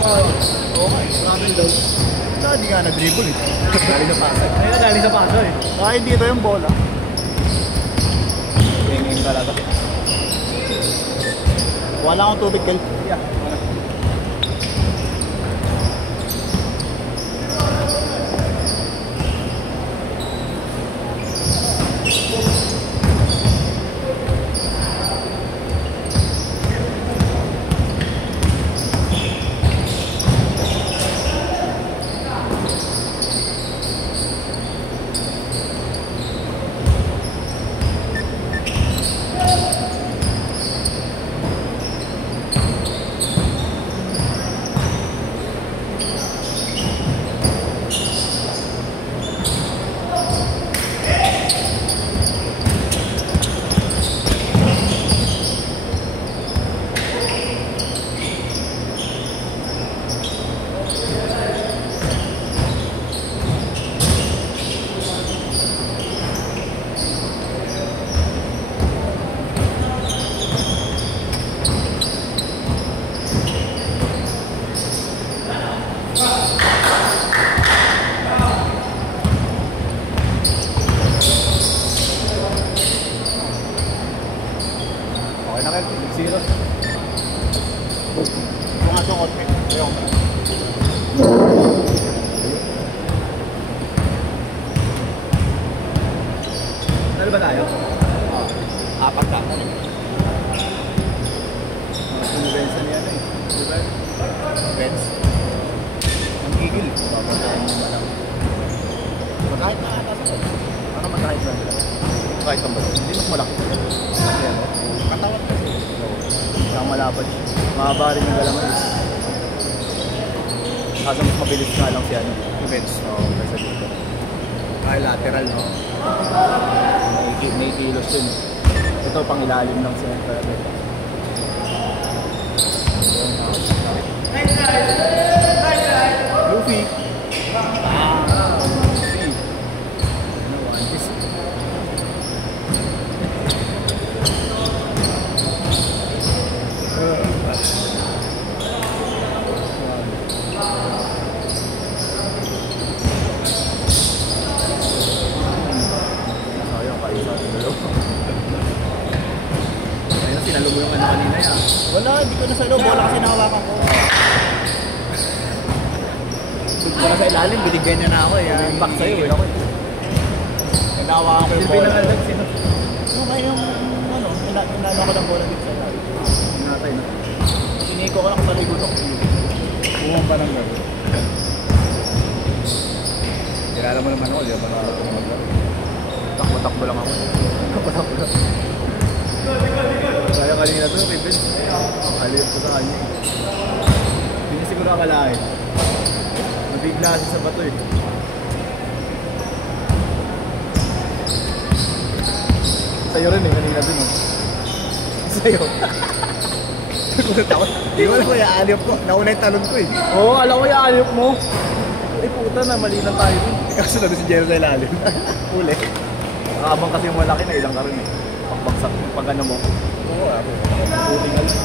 Oo nga, maraming daw. Hindi nga na-dribble eh. Galing sa pasa. Ayun na, galing sa pasa eh. Kahit dito yung bola. Tingin talaga. Wala akong tubig, Kel. Yeah. Ano ba tayo? Apat ka. Benson yan eh. Diba? Benz. Ang gigil. Papatayin mo lang. Magkahit na ata sa ko. Ano magkahit na nila? Kahit ang balo. Hindi mas malaki. Kasi ano? Katawan kasi. Isang malapad. Mahaba rin yung galaman eh. Kaso mas mabilis nga lang siya. Benz. Oo, kasi dito. Ay, lateral no? May kilos yun. Ito pang ilalim ng center. Luffy. Sinalo mo yung ano kanina yan. Wala, hindi ko nasalo. Bola kasi nahawakan ko. Dito ko na sa ilalim, binigyan niya na ako eh. Back sa'yo eh. Nahawakan ko yung bola. Pinangalag sino? Okay yung ano, inano ko ng bola dito sa ilalim. Natay na. Siniko ko lang sa libutok. Buwang pa ng gabo. Kilala mo naman ako, di ba? Takbo-takbo lang ako. Takbo-takbo lang. Kaya kanina ito, Ribbon. Alit ko sa kanya. Hindi niya siguro akalain. Nabigla siya sa bato eh. Sa'yo rin eh, kanina dun oh. Sa'yo. Iwan ko, iaalip ko. Nauna yung talon ko eh. Oo, alam ko iaalip mo. Eh puta na, mali lang tayo dun. Kaso na si Jero sa ilalim. Uli. Nakabang kasi yung malaki na ilang ka rin eh. Pagbagsak yung pag ano mo. Oo, ako. Puting alam.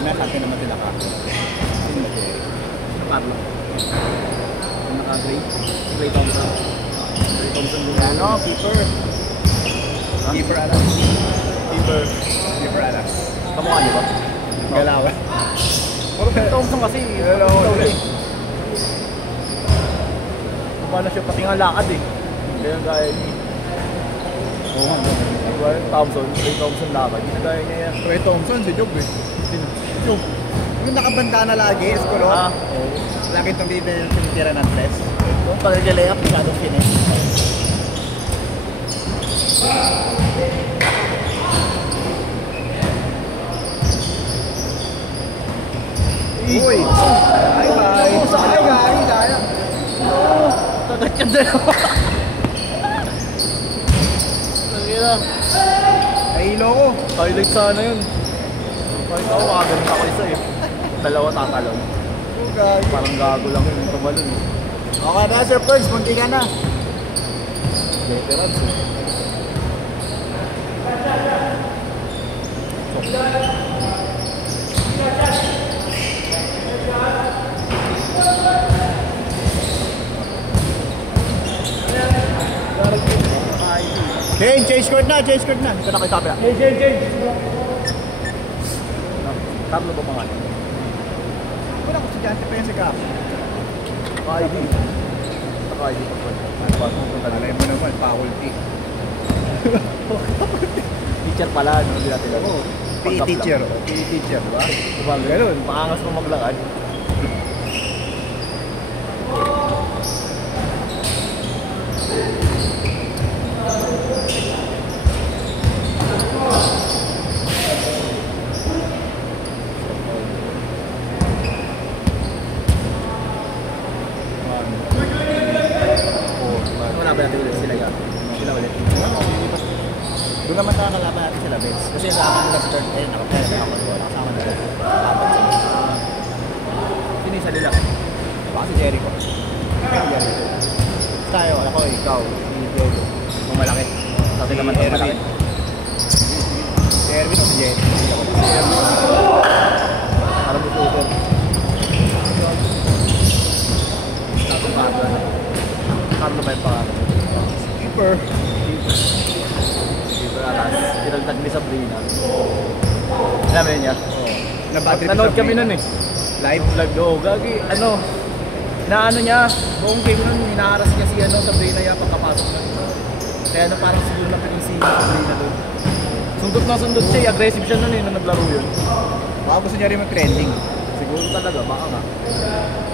May kate naman sila ka. Sino ba ito? Sino Carlo? Yung naka-gray? Si Clay Thompson. Clay Thompson yung Ano? Keeper. Keeper Alas. Keeper Alas. Kamukha niyo ba? Galawan. Pero Clay Thompson kasi. Galawan. Paano siya pati nga lakad eh. Kaya gaya niya. Oo nga. Thompson, Clay Thompson lakad. Hindi na gaya niya yan. Clay Thompson, si Job eh. Sino? Job. Yung nakabanda na lagi, eskulot. Oo. Lagi itong tinitira ng tres. Yung pag-layup, masyadong finish. Uy! Bye-bye! Saan gari? Kaya? Oo! Tagat ka dalawa! Nagkira. Nahilo ko. Highlight sana yun. Kahit ako, makagaling ako isa eh. Dalawa tatalon. Parang gago lang yun yung tumalon. Okay na, Sir Perns, munti ka na. Veterans eh. Change court na. Ito na kayo kapila. Change. Carlo ba mga? Wala ko estudyante pa yan si Kap. ID. ID pa po. Ano ba? Alay mo naman, faculty. Teacher pala, no? Hindi natin lang. PE teacher, di ba? Diba gano'n? Makangas mo maglakad. Wala ba natin ulit sila yan? Sila ulit. Doon naman sa kalaban natin sila, Vince. Kasi nakakang nila sa third day, nakapera na ako doon. Nakasama nila. Laban sila. Sino isa nila? Baka si Jericho. Tayo, ako, ikaw, si Diego. Yung malaki. Sabi naman ito malaki. Si Erwin o si Jericho? Parang bututer. Tapos Carlo na. Carlo ba yung pangalan? Keeper. Keeper alas. Tinagtag ni Sabrina. Alam mo niya? Nanood kami nun eh. Live? Live do. Gagi, ano? Inaano niya, buong game nun, hinaharas niya si Sabrina yan pagkapasok na. Kaya parang siguro na pinisi Sabrina doon. Sundot siya, aggressive siya nun eh, nung naglaro yun. Baka gusto niya rin mag-trending. Siguro talaga, baka nga.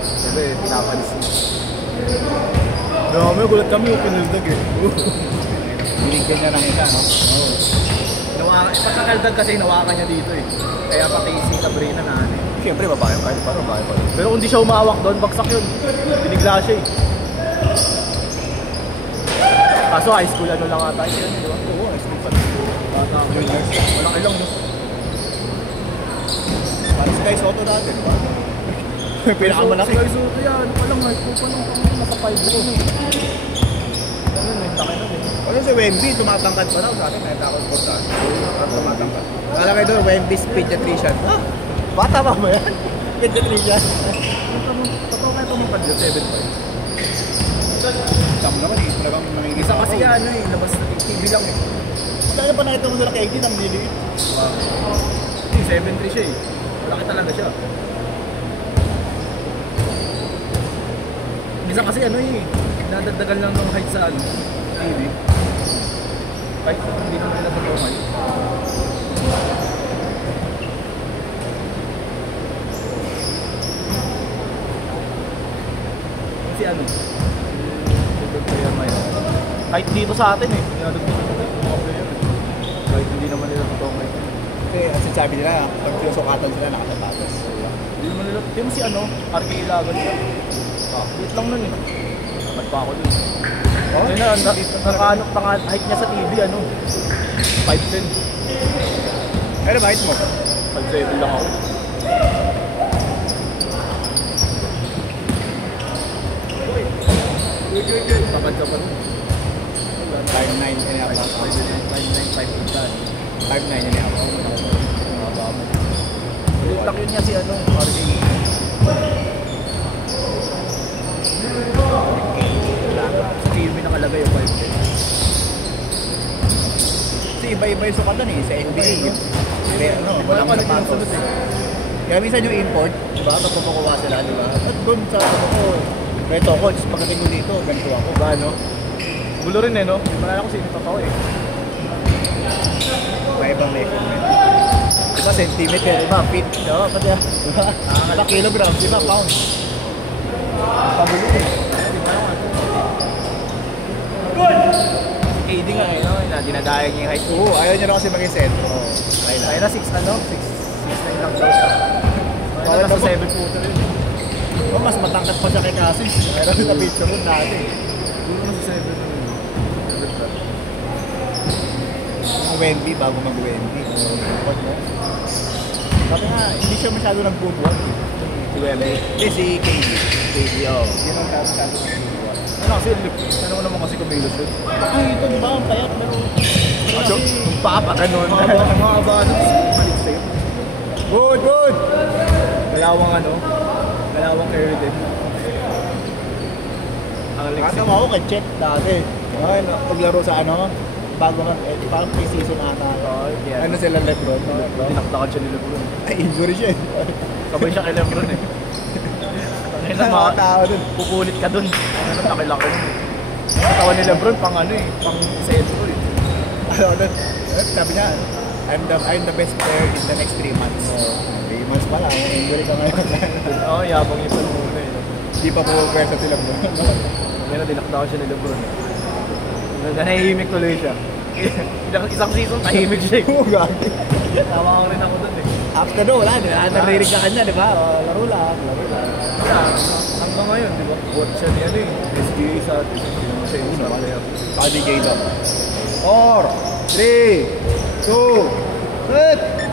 Sabi, pinapalis niya. Dami, gulat kami yung pinuldag eh. Binigyan niya ng isa, no? Oo. Pagkakaldag kasi nawakan niya dito eh. Kaya pati si Sabrina na ano eh. Siyempre, babae pa rin. Parang babae pa rin. Pero kung di siya umawak doon, bagsak yun. Binigla siya eh. Kaso high school ano lang ata siya, di ba? Oo, high school pa rin. Bata, walang ilang no? Parang si Kai Soto dati, di ba? Pinakamalaki. Si Kai Soto yan, walang high school pa nung nasa 5 yun eh. Ganun eh, taki nun eh. Ano si Wemby, tumatangkad pa raw sa akin. Nahitakot ko sa akin. Parang tumatangkad. Kalagay doon, Wemby's pediatrician. Ah, bata pa ba yan? Pediatrician. Totoo kayo tumapad yun, 7'5". Tama naman eh, talagang nanginig Isa ako. kasi ano eh, labas na TV lang eh. Dahil pa nakita mo sila kay Eggy, nang niliit. Hindi, 7'3" siya eh. Malaki talaga siya. Isa kasi ano eh, nadagdagan lang ng height sa ano, TV. Kahit hindi naman nila totoo height. Kasi ano, kahit dito sa atin eh, kahit hindi naman nila totoo height. Kasi ang sinasabi nila, pag sinusukatan sila, nakatapatas. Hindi naman nila, di mo si ano, RK Ilagan siya. Wait lang nun eh. Dapat pa ako dun. Oh? Ayun na, nakaanok pa nga height niya sa TV, ano? 5'10". Pero bakit mo? 5'7" lang ako. Kapag ka pa rin. 5'9" yan ako. 5'9", 5'8" ka. 5'9" yan ako. Wait lang yun niya si ano, RK. Sa TV nakalagay yung 5'10". Kasi iba-iba yung sukatan eh, sa NBA. Hindi, ano, Walang walang ano sapatos. sinusunod eh. Kaya minsan yung import, di ba? Kapag kukuha sila, di ba? At doon sa ano ko, reto coach, pagdating ko dito, ganito ako. Ba, no? Gulo rin eh, no? Hindi malala ko sino totoo eh. May ibang measurement. Diba centimeter, iba feet, no? Pati, diba? Iba kilograms, iba pounds. Pabulo eh. KD nga eh, no? Dinadayag niya yung height. Oo, ayaw niya na kasi maging sentro. Kaya na 6 ano? 6'9" lang daw siya. Kaya na nasa 7 footer yun. Oh, mas matangkat pa siya kay Cassis. Ayaw na sa picture mo dati. Duro na sa 7 yun. Yung Wemby, bago mag-Wemby. Import mo. Sabi nga, hindi siya masyado nag-bootwalk. Si Wemby. Eh, si KD. KD, oh. Yun ang masyado nag-bootwalk. Ano kasi, ano mo naman kasi kumilos yun? Ay, ito di ba? Ang payat, pero... Yung papa, ganun. Mga ba, ano? Malit sa'yo. Good, good! Galawang ano, galawang carry din. Ang Kasi ako kay Chet dati. Ay, paglaro sa ano, bago man, parang pre-season ata. Ano sila Lebron? Dinakdakan siya ni Lebron. Ay, injury siya eh. Sabay siya kay Lebron eh. Tangina, Mga tao dun. pupulit ka dun. Ano, takilaki dun. Ang katawan ni Lebron, pang ano eh, pang sentro eh. Ano, sabi niya, I'm the best player in the next 3 months. 3 months pa lang, injury ka ngayon. Oo, yabang yung muna eh. Hindi pa po-pwersa si Lebron. Ngayon na dinakdakan siya ni Lebron eh. Nahihimik tuloy siya. Isang season, tahimik siya eh. Oo, gagi. Tawa ko rin ako dun eh. After no, wala, narinig ka kanya, di ba? Laro lang, laro lang. Yeah, hanggang ngayon, di ba? Bot siya niya ano eh. SGA sa atin. Hindi naman siya yung star player. Padi Gay lang. 4, 3, 2, 1.